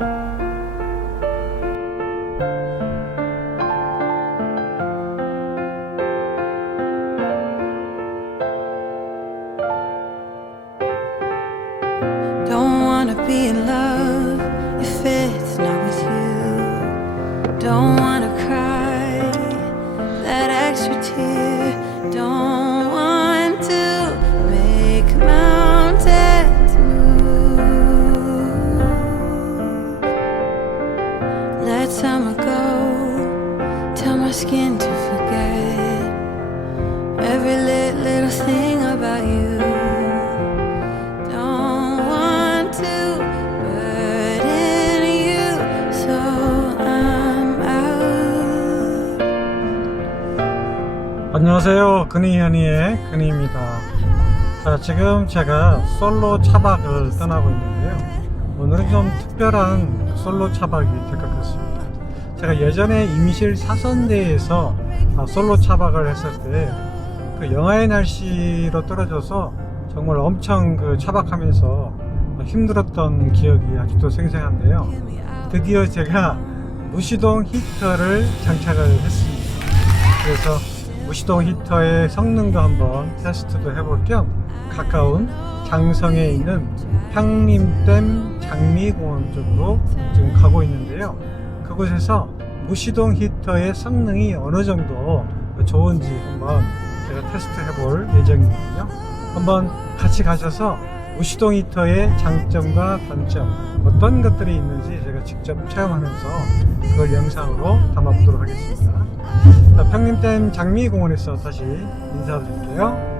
Música 안녕하세요. 근희현이의 근희입니다. 자, 지금 제가 솔로 차박을 떠나고 있는데요. 오늘은 좀 특별한 솔로 차박이 될 것 같습니다. 제가 예전에 임실 사선대에서 아, 솔로 차박을 했을 때 그 영하의 날씨로 떨어져서 정말 엄청 그 차박하면서 힘들었던 기억이 아직도 생생한데요. 드디어 제가 무시동 히터를 장착을 했습니다. 그래서 무시동 히터의 성능도 한번 테스트도 해볼 겸 가까운 장성에 있는 향림댐 장미공원 쪽으로 지금 가고 있는데요. 그곳에서 무시동 히터의 성능이 어느 정도 좋은지 한번 제가 테스트 해볼 예정이거든요. 한번 같이 가셔서 무시동 히터의 장점과 단점 어떤 것들이 있는지 제가 직접 체험하면서 그걸 영상으로 담아보도록 하겠습니다. 자, 평림댐 장미공원에서 다시 인사드릴게요.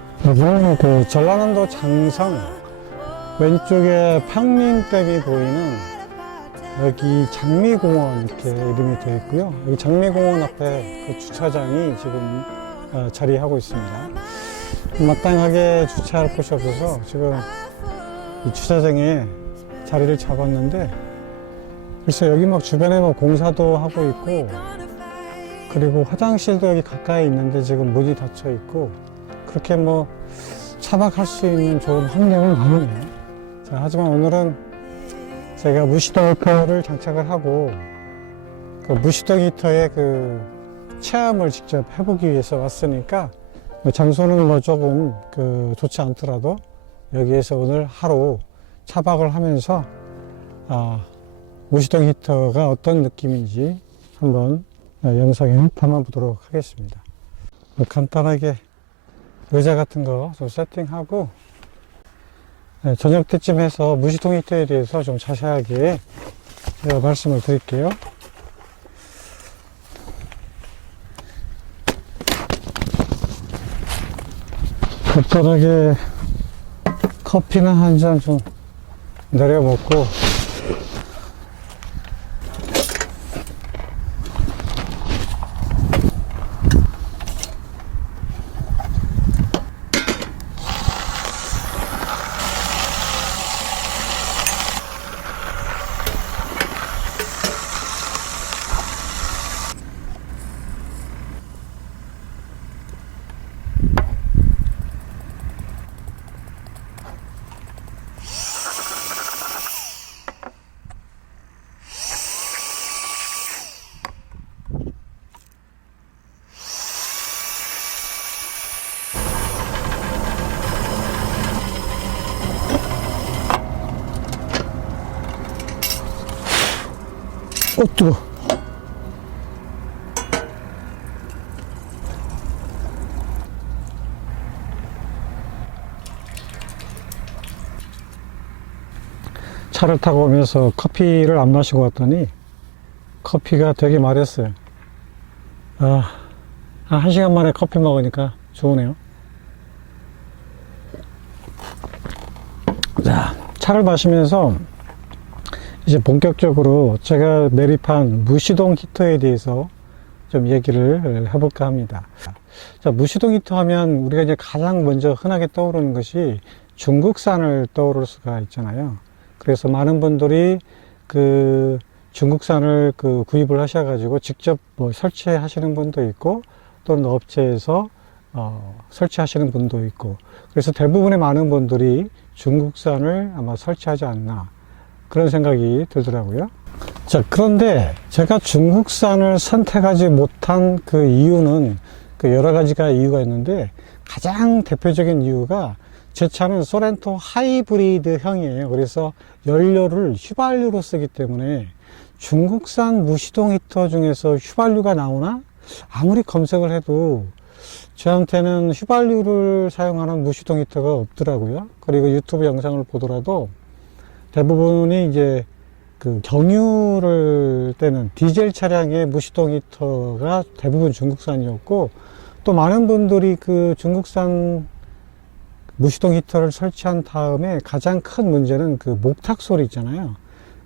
여기는 그 전라남도 장성 왼쪽에 평림댐이 보이는 여기 장미공원 이렇게 이름이 되어 있고요. 여기 장미공원 앞에 그 주차장이 지금 어, 자리하고 있습니다. 마땅하게 주차할 곳이 없어서 지금 이 주차장에 자리를 잡았는데 글쎄 여기 막 주변에 뭐 공사도 하고 있고 그리고 화장실도 여기 가까이 있는데 지금 문이 닫혀 있고 그렇게 뭐 차박할 수 있는 좋은 환경은 아니네요. 자, 하지만 오늘은 제가 무시동 히터를 장착을 하고 그 무시동 히터의 그 체험을 직접 해보기 위해서 왔으니까 뭐 장소는 뭐 조금 그 좋지 않더라도 여기에서 오늘 하루 차박을 하면서 아, 무시동 히터가 어떤 느낌인지 한번 어, 영상에 담아보도록 하겠습니다. 뭐 간단하게 의자 같은 거 좀 세팅하고 네, 저녁 때쯤 해서 무시동 히터에 대해서 좀 자세하게 제가 말씀을 드릴게요. 간단하게 커피나 한 잔 좀 내려 먹고 어 뜨거 차를 타고 오면서 커피를 안 마시고 왔더니 커피가 되게 말했어요. 아, 아 한 시간 만에 커피 먹으니까 좋으네요. 자 차를 마시면서 이제 본격적으로 제가 매립한 무시동 히터에 대해서 좀 얘기를 해볼까 합니다. 자, 무시동 히터 하면 우리가 이제 가장 먼저 흔하게 떠오르는 것이 중국산을 떠오를 수가 있잖아요. 그래서 많은 분들이 그 중국산을 그 구입을 하셔가지고 직접 뭐 설치하시는 분도 있고 또는 업체에서 어, 설치하시는 분도 있고 그래서 대부분의 많은 분들이 중국산을 아마 설치하지 않나 그런 생각이 들더라고요. 자, 그런데 제가 중국산을 선택하지 못한 그 이유는 그 여러 가지가 이유가 있는데 가장 대표적인 이유가 제 차는 소렌토 하이브리드 형이에요. 그래서 연료를 휘발유로 쓰기 때문에 중국산 무시동 히터 중에서 휘발유가 나오나 아무리 검색을 해도 저한테는 휘발유를 사용하는 무시동 히터가 없더라고요. 그리고 유튜브 영상을 보더라도 대부분이 이제 그 경유를 떼는 디젤 차량의 무시동 히터가 대부분 중국산이었고 또 많은 분들이 그 중국산 무시동 히터를 설치한 다음에 가장 큰 문제는 그 목탁 소리 있잖아요.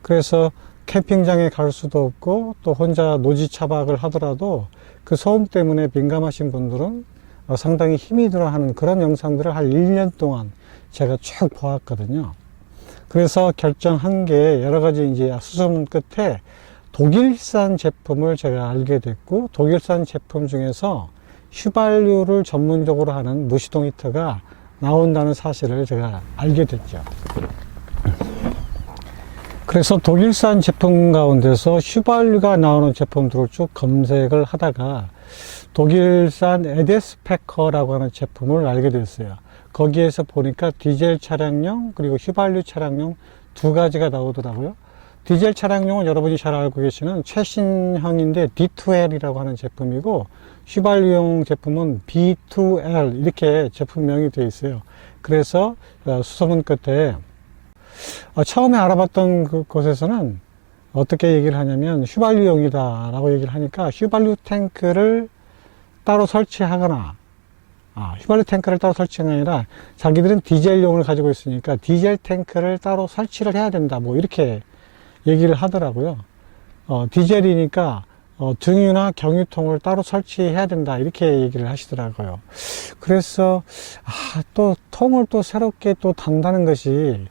그래서 캠핑장에 갈 수도 없고 또 혼자 노지 차박을 하더라도 그 소음 때문에 민감하신 분들은 어, 상당히 힘이 들어 하는 그런 영상들을 한 1년 동안 제가 쭉 보았거든요. 그래서 결정한 게 여러 가지 이제 수소문 끝에 독일산 제품을 제가 알게 됐고 독일산 제품 중에서 휘발유를 전문적으로 하는 무시동 히터가 나온다는 사실을 제가 알게 됐죠. 그래서 독일산 제품 가운데서 휘발유가 나오는 제품들을 쭉 검색을 하다가 독일산 에데스페커라고 하는 제품을 알게 됐어요. 거기에서 보니까 디젤 차량용 그리고 휘발유 차량용 두 가지가 나오더라고요. 디젤 차량용은 여러분이 잘 알고 계시는 최신형인데 D2L이라고 하는 제품이고 휘발유용 제품은 B2L 이렇게 제품명이 되어 있어요. 그래서 어, 수소문 끝에 어, 처음에 알아봤던 그 곳에서는 어떻게 얘기를 하냐면 휘발유용이다 라고 얘기를 하니까 휘발유 탱크를 따로 설치하거나 아, 휘발유 탱크를 따로 설치한 게 아니라 자기들은 디젤용을 가지고 있으니까 디젤 탱크를 따로 설치를 해야 된다. 뭐 이렇게 얘기를 하더라고요. 어, 디젤이니까 어, 등유나 경유통을 따로 설치해야 된다. 이렇게 얘기를 하시더라고요. 그래서 아, 또 통을 또 새롭게 또 단다는 것이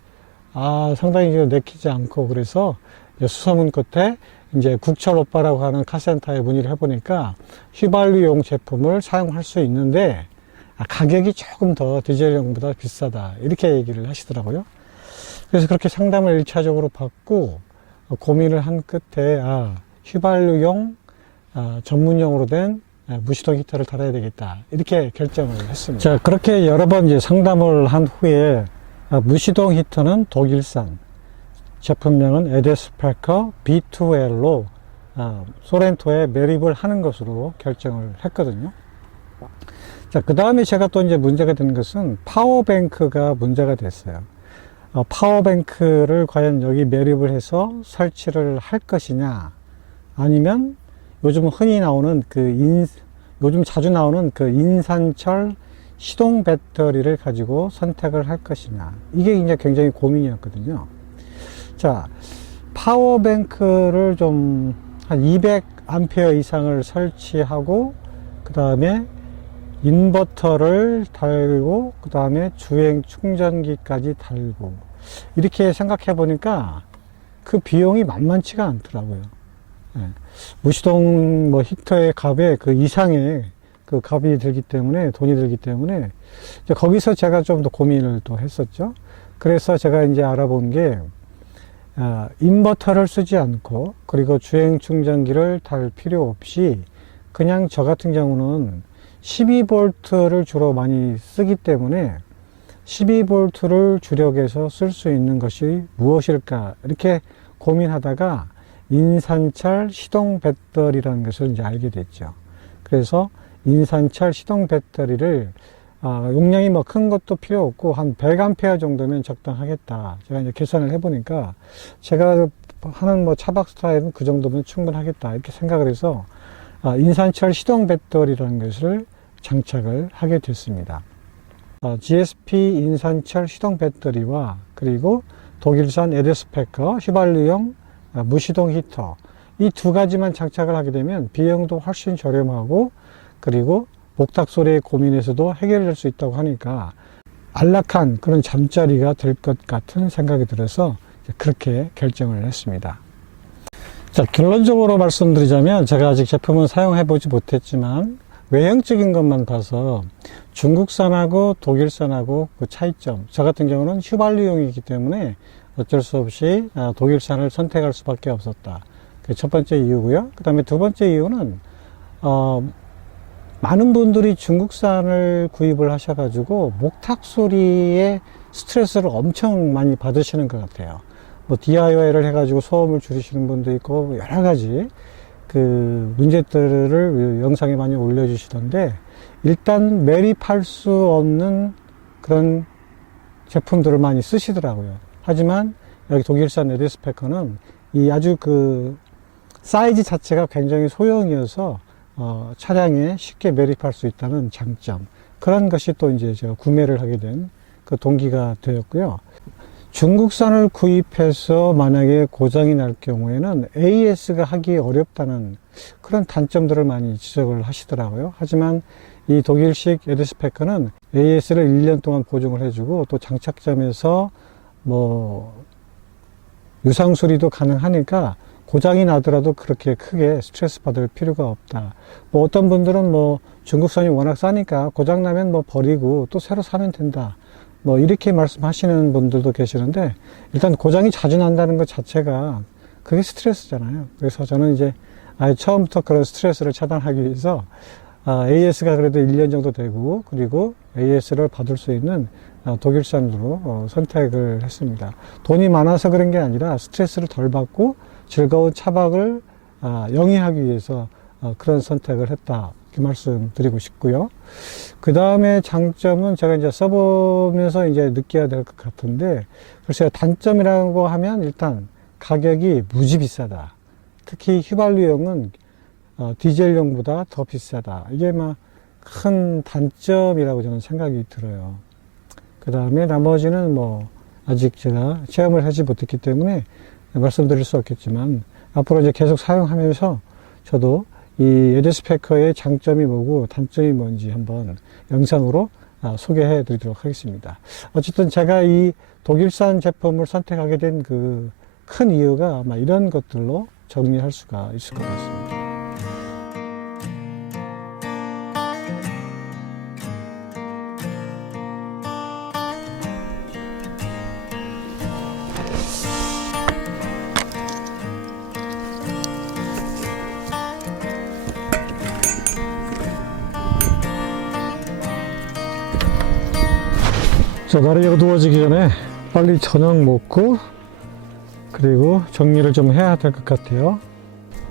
아, 상당히 내키지 않고 그래서 수소문 끝에 이제 국철 오빠라고 하는 카센터에 문의를 해보니까 휘발유용 제품을 사용할 수 있는데 아, 가격이 조금 더 디젤용보다 비싸다 이렇게 얘기를 하시더라고요. 그래서 그렇게 상담을 1차적으로 받고 어, 고민을 한 끝에 아, 휘발유용 아, 전문용으로 된 아, 무시동 히터를 달아야 되겠다 이렇게 결정을 했습니다. 자 그렇게 여러 번 이제 상담을 한 후에 아, 무시동 히터는 독일산 제품명은 에데스파커 B2L로 아, 소렌토에 매립을 하는 것으로 결정을 했거든요. 자, 그 다음에 제가 또 이제 문제가 된 것은 파워뱅크가 문제가 됐어요. 어, 파워뱅크를 과연 여기 매립을 해서 설치를 할 것이냐, 아니면 요즘 흔히 나오는 그 인, 요즘 자주 나오는 그 인산철 시동 배터리를 가지고 선택을 할 것이냐. 이게 이제 굉장히 고민이었거든요. 자, 파워뱅크를 좀 한 200A 이상을 설치하고, 그 다음에 인버터를 달고, 그 다음에 주행 충전기까지 달고, 이렇게 생각해 보니까 그 비용이 만만치가 않더라고요. 예. 무시동 뭐 히터의 값에 그 이상의 그 값이 들기 때문에 돈이 들기 때문에 거기서 제가 좀 더 고민을 또 했었죠. 그래서 제가 이제 알아본 게 아, 인버터를 쓰지 않고 그리고 주행 충전기를 달 필요 없이 그냥 저 같은 경우는 12V를 주로 많이 쓰기 때문에 12V를 주력해서 쓸 수 있는 것이 무엇일까 이렇게 고민하다가 인산철 시동 배터리라는 것을 이제 알게 됐죠. 그래서 인산철 시동 배터리를 아, 용량이 뭐 큰 것도 필요 없고 한 100A 정도면 적당하겠다. 제가 이제 계산을 해보니까 제가 하는 뭐 차박 스타일은 그 정도면 충분하겠다. 이렇게 생각을 해서 아, 인산철 시동 배터리라는 것을 장착을 하게 됐습니다. 아, GSP 인산철 시동 배터리와 그리고 독일산 에드스페커 휘발유용 아, 무시동 히터 이 두 가지만 장착을 하게 되면 비용도 훨씬 저렴하고 그리고 목탁 소리의 고민에서도 해결될 수 있다고 하니까 안락한 그런 잠자리가 될 것 같은 생각이 들어서 그렇게 결정을 했습니다. 자, 결론적으로 말씀드리자면 제가 아직 제품은 사용해 보지 못했지만 외형적인 것만 봐서 중국산하고 독일산하고 그 차이점 저 같은 경우는 휘발유용이기 때문에 어쩔 수 없이 아, 독일산을 선택할 수밖에 없었다. 그 첫 번째 이유고요. 그 다음에 두 번째 이유는 어, 많은 분들이 중국산을 구입을 하셔 가지고 목탁 소리에 스트레스를 엄청 많이 받으시는 것 같아요. 뭐 DIY를 해가지고 소음을 줄이시는 분도 있고 여러 가지 그 문제들을 영상에 많이 올려주시던데 일단 매립할 수 없는 그런 제품들을 많이 쓰시더라고요. 하지만 여기 독일산 에드스페커는 이 아주 그 사이즈 자체가 굉장히 소형이어서 어, 차량에 쉽게 매립할 수 있다는 장점 그런 것이 또 이제 제가 구매를 하게 된 그 동기가 되었고요. 중국산을 구입해서 만약에 고장이 날 경우에는 AS가 하기 어렵다는 그런 단점들을 많이 지적을 하시더라고요. 하지만 이 독일식 에드스페커는 AS를 1년 동안 보증을 해주고 또 장착점에서 뭐 유상 수리도 가능하니까 고장이 나더라도 그렇게 크게 스트레스 받을 필요가 없다. 뭐 어떤 분들은 뭐 중국산이 워낙 싸니까 고장 나면 뭐 버리고 또 새로 사면 된다. 뭐 이렇게 말씀하시는 분들도 계시는데 일단 고장이 자주 난다는 것 자체가 그게 스트레스잖아요. 그래서 저는 이제 아예 처음부터 그런 스트레스를 차단하기 위해서 아, AS가 그래도 1년 정도 되고 그리고 AS를 받을 수 있는 아, 독일산으로 어, 선택을 했습니다. 돈이 많아서 그런 게 아니라 스트레스를 덜 받고 즐거운 차박을 아, 영위하기 위해서 어, 그런 선택을 했다. 이렇게 말씀드리고 싶고요. 그 다음에 장점은 제가 이제 써보면서 이제 느껴야 될 것 같은데, 글쎄요, 단점이라고 하면 일단 가격이 무지 비싸다. 특히 휘발유용은 어, 디젤용보다 더 비싸다. 이게 막 큰 단점이라고 저는 생각이 들어요. 그 다음에 나머지는 뭐 아직 제가 체험을 하지 못했기 때문에 말씀드릴 수 없겠지만 앞으로 이제 계속 사용하면서 저도 이 에드스페커의 장점이 뭐고 단점이 뭔지 한번 영상으로 아, 소개해 드리도록 하겠습니다. 어쨌든 제가 이 독일산 제품을 선택하게 된 그 큰 이유가 아마 이런 것들로 정리할 수가 있을 것 같습니다. 자, 날이 어두워지기 전에 빨리 저녁 먹고 그리고 정리를 좀 해야 될 것 같아요.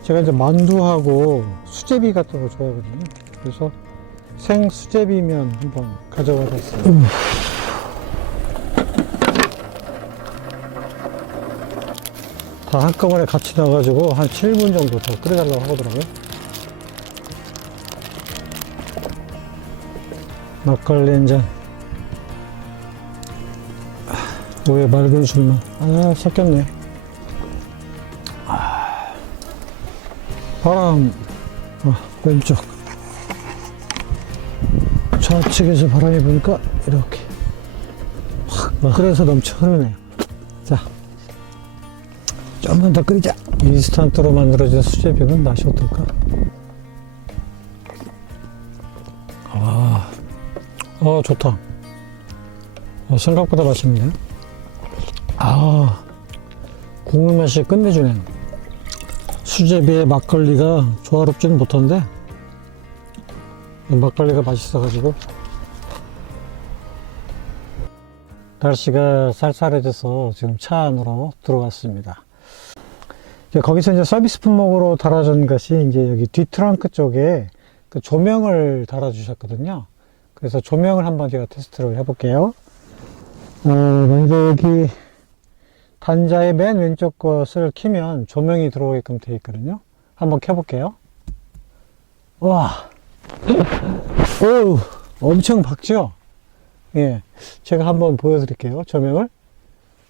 제가 이제 만두하고 수제비 같은 거 좋아하거든요. 그래서 생 수제비면 한번 가져와 봤어요. 다 한꺼번에 같이 넣어가지고 한 7분 정도 더 끓여달라고 하더라고요. 막걸리 한 잔. 왜 맑은 술만 아 섞였네. 아, 바람. 아, 왼쪽. 좌측에서 바람이 부니까 이렇게. 확 그래서 넘쳐 흐르네요 자. 좀만 더 끓이자. 인스턴트로 만들어진 수제비는 맛이 어떨까? 아, 어 좋다. 어, 생각보다 맛있네 아, 국물 맛이 끝내주네. 수제비에 막걸리가 조화롭지는 못한데, 막걸리가 맛있어가지고, 날씨가 쌀쌀해져서 지금 차 안으로 들어왔습니다. 거기서 이제 서비스 품목으로 달아준 것이 이제 여기 뒤 트렁크 쪽에 그 조명을 달아주셨거든요. 그래서 조명을 한번 제가 테스트를 해볼게요. 어, 먼저 여기 단자의 맨 왼쪽 것을 키면 조명이 들어오게끔 되어 있거든요. 한번 켜볼게요. 와, 오, 엄청 밝죠? 예, 제가 한번 보여드릴게요. 조명을.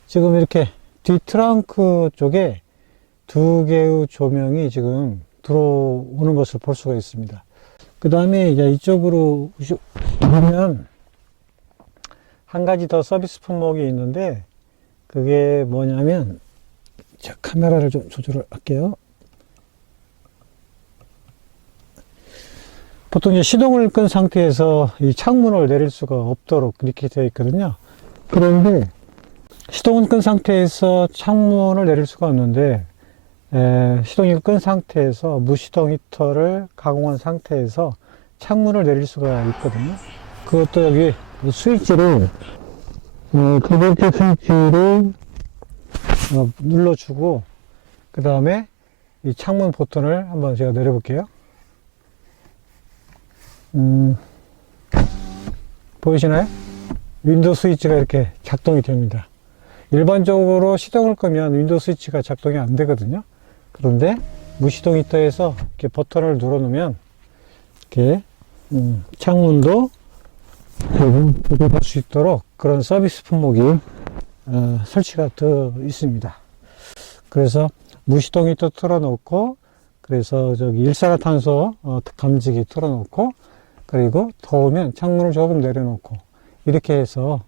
지금 이렇게 뒤 트렁크 쪽에 두 개의 조명이 지금 들어오는 것을 볼 수가 있습니다. 그 다음에 이제 이쪽으로 보면 한 가지 더 서비스 품목이 있는데 그게 뭐냐면 자, 카메라를 좀 조절을 할게요. 보통 이제 시동을 끈 상태에서 이 창문을 내릴 수가 없도록 이렇게 되어 있거든요. 그런데 시동은 끈 상태에서 창문을 내릴 수가 없는데 에, 시동이 끈 상태에서 무시동 히터를 가공한 상태에서 창문을 내릴 수가 있거든요. 그것도 여기 스위치를 어, 두 번째 스위치를 어, 눌러주고 그 다음에 이 창문 버튼을 한번 제가 내려볼게요. 음, 보이시나요? 윈도우 스위치가 이렇게 작동이 됩니다. 일반적으로 시동을 끄면 윈도우 스위치가 작동이 안 되거든요. 그런데 무시동 히터에서 이렇게 버튼을 눌러 놓으면 이렇게 음, 창문도 조절할 수 있도록 그런 서비스 품목이 어, 설치가 되어 있습니다. 그래서 무시동 히터 틀어놓고 그래서 저기 일산화탄소 어, 감지기 틀어놓고 그리고 더우면 창문을 조금 내려놓고 이렇게 해서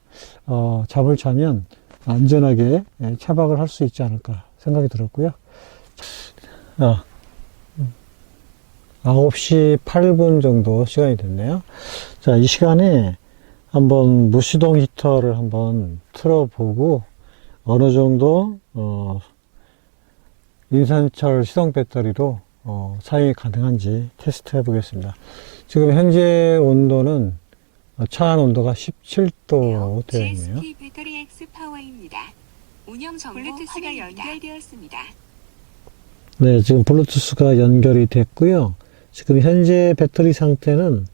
어, 잠을 자면 안전하게 예, 차박을 할 수 있지 않을까 생각이 들었고요. 아, 9시 8분 정도 시간이 됐네요. 자, 이 시간에 한번 무시동 히터를 한번 틀어보고 어느 정도 어, 인산철 시동 배터리로 어, 사용이 가능한지 테스트 해보겠습니다. 지금 현재 온도는 어, 차안 온도가 17도 되어 있네요. 배터리 X 파워입니다. 운영 정보 블루투스가 연결되었습니다. 네, 지금 블루투스가 연결이 됐고요. 지금 현재 배터리 상태는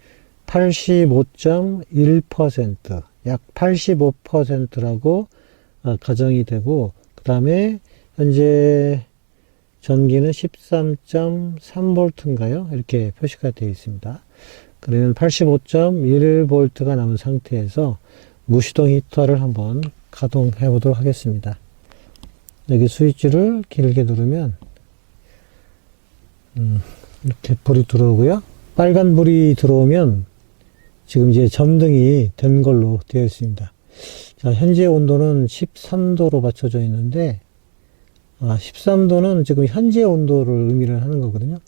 85.1%, 약 85%라고 어, 가정이 되고, 그 다음에 현재 전기는 13.3V인가요? 이렇게 표시가 되어 있습니다. 그러면 85.1V가 남은 상태에서 무시동 히터를 한번 가동해 보도록 하겠습니다. 여기 스위치를 길게 누르면 음, 이렇게 불이 들어오고요. 빨간 불이 들어오면 지금 이제 점등이 된 걸로 되어 있습니다. 자, 현재 온도는 13도로 맞춰져 있는데, 아, 13도는 지금 현재 온도를 의미를 하는 거거든요.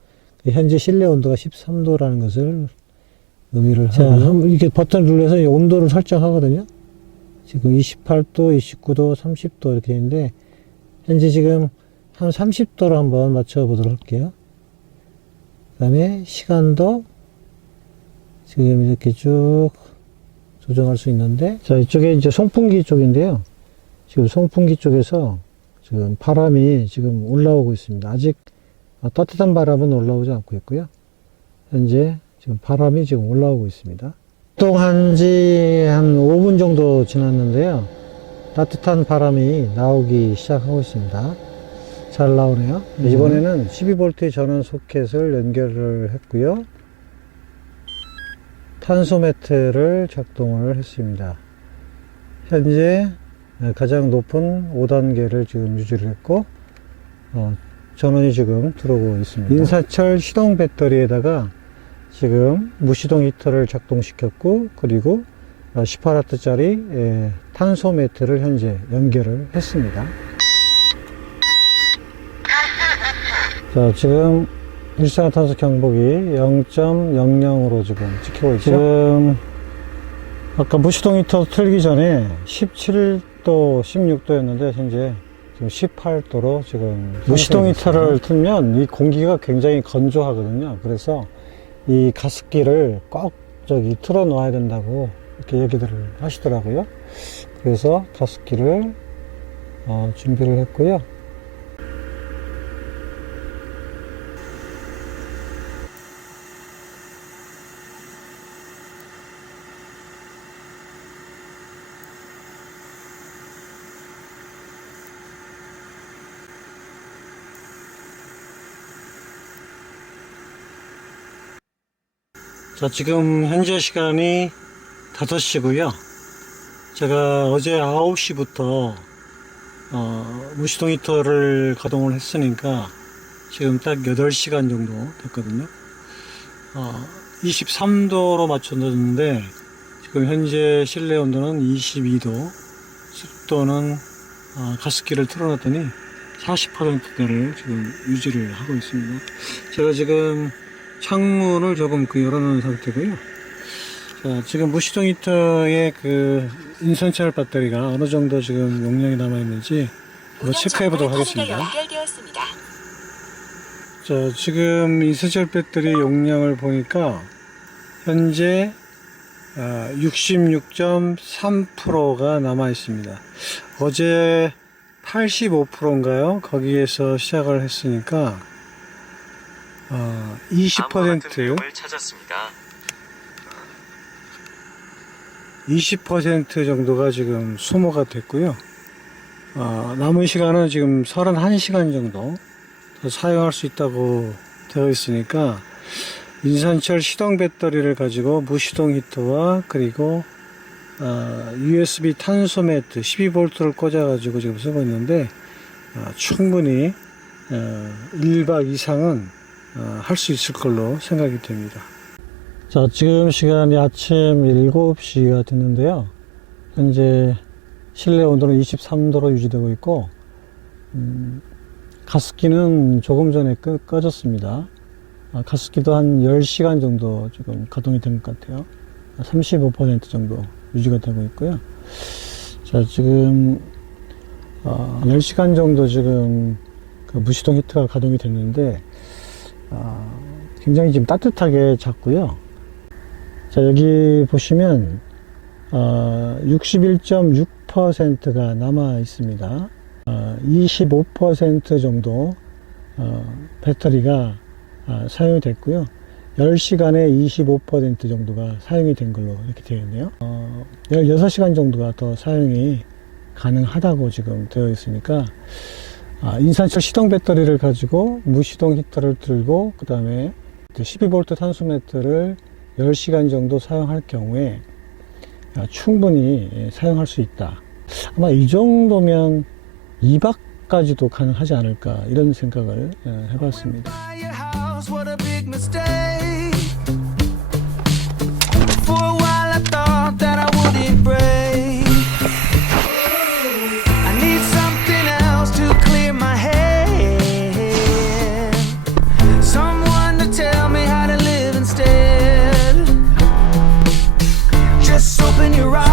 현재 실내 온도가 13도라는 것을 의미를 하고, 자, 이렇게 버튼을 눌러서 이 온도를 설정하거든요. 지금 28도, 29도, 30도 이렇게 있는데, 현재 지금 한 30도로 한번 맞춰 보도록 할게요. 그 다음에 시간도 지금 이렇게 쭉 조정할 수 있는데 자 이쪽에 이제 송풍기 쪽인데요. 지금 송풍기 쪽에서 지금 바람이 지금 올라오고 있습니다. 아직 따뜻한 바람은 올라오지 않고 있고요. 현재 지금 바람이 지금 올라오고 있습니다. 활동한 지 한 5분 정도 지났는데요. 따뜻한 바람이 나오기 시작하고 있습니다 잘 나오네요. 이번에는 12V 전원 소켓을 연결을 했고요. 탄소 매트를 작동을 했습니다. 현재 가장 높은 5단계를 지금 유지를 했고, 어, 전원이 지금 들어오고 있습니다. 인사철 시동 배터리에다가 지금 무시동 히터를 작동시켰고, 그리고 18W짜리 탄소 매트를 현재 연결을 했습니다. 자, 지금 일산화탄소 경보기 0.00으로 지금 찍히고 있죠. 지금 아까 무시동 히터 틀기 전에 17도, 16도였는데 현재 지금 18도로 지금 무시동 히터를 틀면 이 공기가 굉장히 건조하거든요. 그래서 이 가습기를 꼭 저기 틀어 놓아야 된다고 이렇게 얘기들을 하시더라고요. 그래서 가습기를 어, 준비를 했고요. 자, 지금 현재 시간이 5시고요. 제가 어제 9시부터 어, 무시동 히터를 가동을 했으니까 지금 딱 8시간 정도 됐거든요. 어, 23도로 맞춰놨는데 지금 현재 실내 온도는 22도, 습도는 어, 가습기를 틀어놨더니 40%대를 지금 유지를 하고 있습니다. 제가 지금 창문을 조금 그 열어놓은 상태고요. 자, 지금 무시동 히터의 그 인산철 배터리가 어느 정도 지금 용량이 남아있는지 한번 체크해 보도록 하겠습니다. 자, 지금 인산철 배터리 용량을 보니까 현재 아, 66.3%가 남아 있습니다. 어제 85%인가요? 거기에서 시작을 했으니까 어, 20%을 찾았습니다. 20% 정도가 지금 소모가 됐고요. 어, 남은 시간은 지금 31시간 정도 더 사용할 수 있다고 되어 있으니까 인산철 시동 배터리를 가지고 무시동 히터와 그리고 어, USB 탄소 매트 12V를 꽂아 가지고 지금 쓰고 있는데 어, 충분히 어, 1박 이상은 어, 할 수 있을 걸로 생각이 됩니다. 자, 지금 시간이 아침 7시가 됐는데요. 현재 실내 온도는 23도로 유지되고 있고, 음, 가습기는 조금 전에 꺼, 꺼졌습니다. 아, 가습기도 한 10시간 정도 지금 가동이 된 것 같아요. 35% 정도 유지가 되고 있고요. 자, 지금, 어, 10시간 정도 지금 그 무시동 히트가 가동이 됐는데, 아, 굉장히 지금 따뜻하게 잤고요. 자, 여기 보시면, 어, 61.6%가 남아 있습니다. 어, 25% 정도, 어, 배터리가 아, 사용이 됐고요. 10시간에 25% 정도가 사용이 된 걸로 이렇게 되어 있네요. 어, 16시간 정도가 더 사용이 가능하다고 지금 되어 있으니까, 아, 인산철 시동 배터리를 가지고 무시동 히터를 들고, 그 다음에 12V 탄소 매트를 10시간 정도 사용할 경우에 아, 충분히 예, 사용할 수 있다. 아마 이 정도면 2박까지도 가능하지 않을까 이런 생각을 예, 해봤습니다.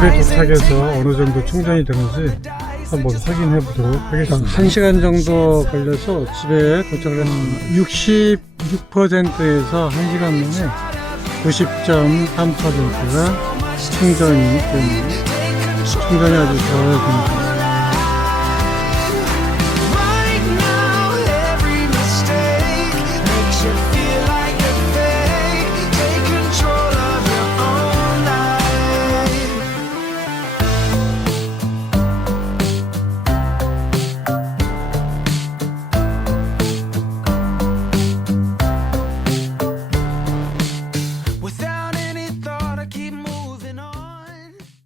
집에 도착해서 어느 정도. 충전이 되는지 한번 확인해 보도록 하겠습니다. 1시간 정도 걸려서 집에 도착을 했습니다. 66%에서 1시간 만에 90.3%가 충전이 됩니다. 충전이 아주 잘 됩니다.